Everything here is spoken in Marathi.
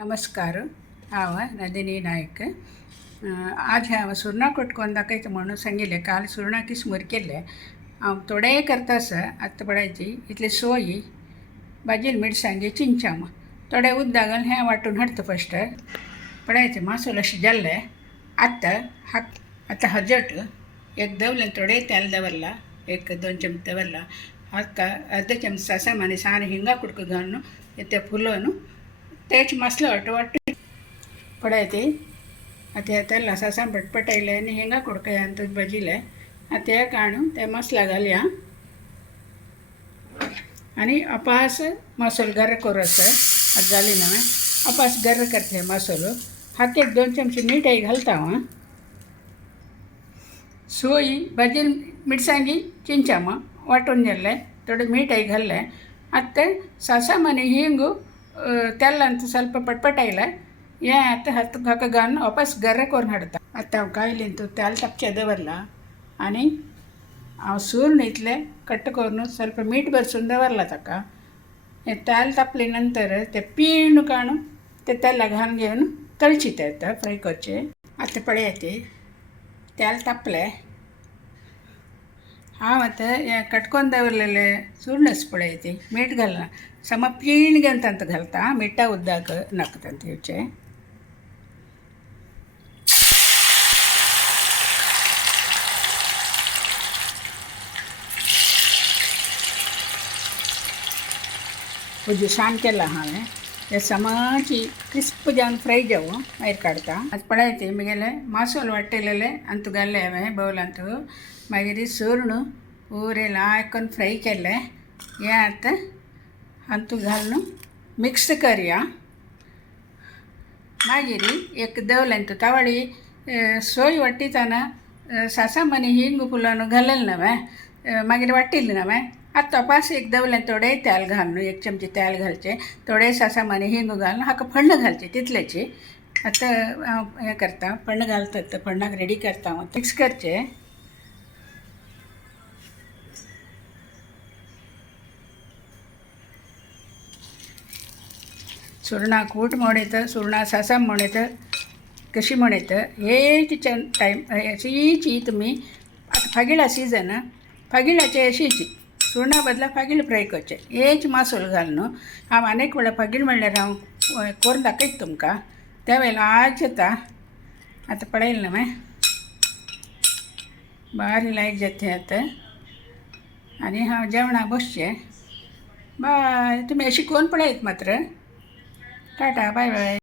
नमस्कार. हांव नंदिनी नायक. आज हांव सुर्णा कटकोवन दाखयता म्हणून सांगिल्ले. काल सुर्णा किसमूर केल्ले. हांव थोडे करता आसा. आतां पळयाची इतले सोय, भाजील मिरसांगे, चिंचाम, थोडे उदक घालून हें वांटून हाडटा फस्ट. पळयाचे मसालो अशें जाल्ले. आतां हजट एक दवरलें, थोडे तेल दवरला, एक 2 चमचे दवरला. हाका अर्ध चमचे सासम आनी साण हिंगा कुडको घालून ते फुलोवन तेच मसलो वाटून पळयते. आतां तेल सासम पटपटायले आनी हिंगा कुडको अंत भाजिले. आतां हे काणू ते मसला घालया आनी अपास मसालो गर्र करूं आसा. आतां जाली न्हय, अपास गर्र करता हे मसालो. हाका एक 2 चमचे मीठ घालता हांव. सोय, भाजील मिरसांगी, चिंचाम वाटून जाल्ले, थोडे मीठ घाल्ले. आतां सासम आनी हिंगू तेल्लांत ಸ್ವಲ್ಪ पटपटायला. हें आतां हाका घालून वापस गर्र करून हाडटा. आतां हांव कायलीन तेल तापचे दवरला आनी हांव सूर्ण इतलें कट्ट करून ಸ್ವಲ್ಪ मीठ भरसून दवरला ताका. हें तेल तापले नंतर ते पीण काणू ते तेला घालून घेवन तळचिते आतां फ्राय करचे. आतां पळयाते तेल तापले. हांव आतां हें कटकोवन दवरलेले सुर्णस पळयाते मीठ घालना, सम पीण घेवन तांत घालता. मिठा उदक नाका तांत येवचे. उजी साण केला हांवें. हे समाची क्रिस्प जावन फ्राय जावं मागीर काडटा. आतां पळयाते म्हगेले मसालो वाट्टलेले अंत घाल्ले हांवें बौलांत. मागीर सूर्ण पुरे लायकन फ्राय केले. हें आतां अंतू घालून मिक्स करया. मागीर एक दवरलें तावळी सोय वाट्टितना सासम आनी हिंग फुलोवन घालेलें न्हय, मागीर वाट्टिल्लें न्हय. आतां तोपास एक दवरलें, थोडे तेल घालून 1 चमचे तेल घालचे, थोडे सासम आनी हिंग घालून हाका फण्ण घालचे तितलेची. आतां हांव हें करता, फण्ण घालता, फण्णाक रेडी करता. हांव मिक्स करचे. सुर्णा कूट म्हणत, सुर्णा सासम म्हणत, कशी म्हणत, हेच टायम अशीची तुमी. आतां फागिळा सीजन, फागिळाचे अशीची सुर्णा बदला फागिळ फ्राय करचे. हेच मसालो घालून हांव अनेक वेळा फागिळ म्हणल्यार हांव करून दाखयता तुमकां. त्या वेळेला आज जाता. आतां पळयलें न्हय, बारी लायक जाता आतां. आनी हांव जेवणाक बसचें. बाय. तुमी अशी करून पळयात मात्र. Tata, bye bye.